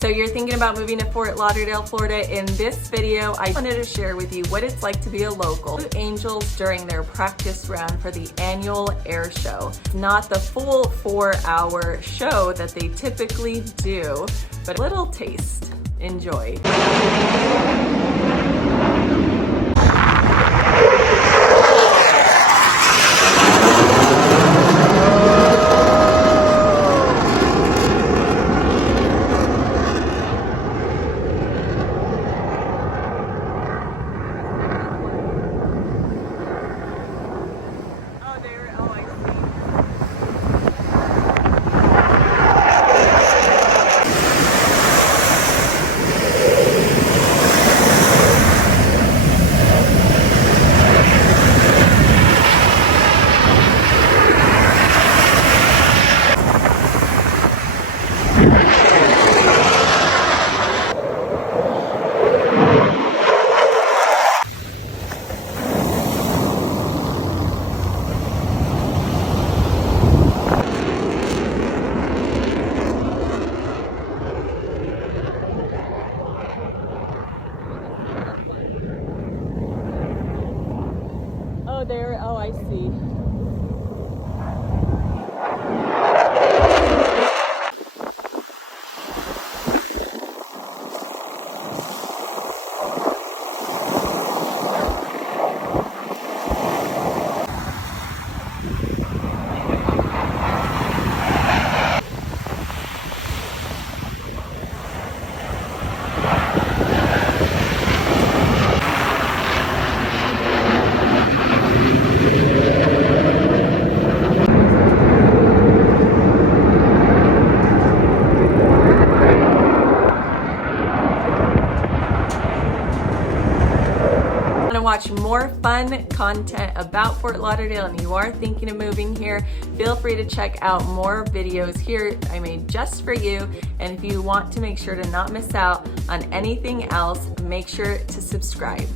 So you're thinking about moving to Fort Lauderdale, Florida. In this video, I wanted to share with you what it's like to be a local to Angels during their practice run for the annual air show. Not the full 4-hour show that they typically do, but a little taste. Enjoy. Oh, I see. Watch more fun content about Fort Lauderdale and you are thinking of moving here, feel free to check out more videos here I made just for you. And if you want to make sure to not miss out on anything else, make sure to subscribe.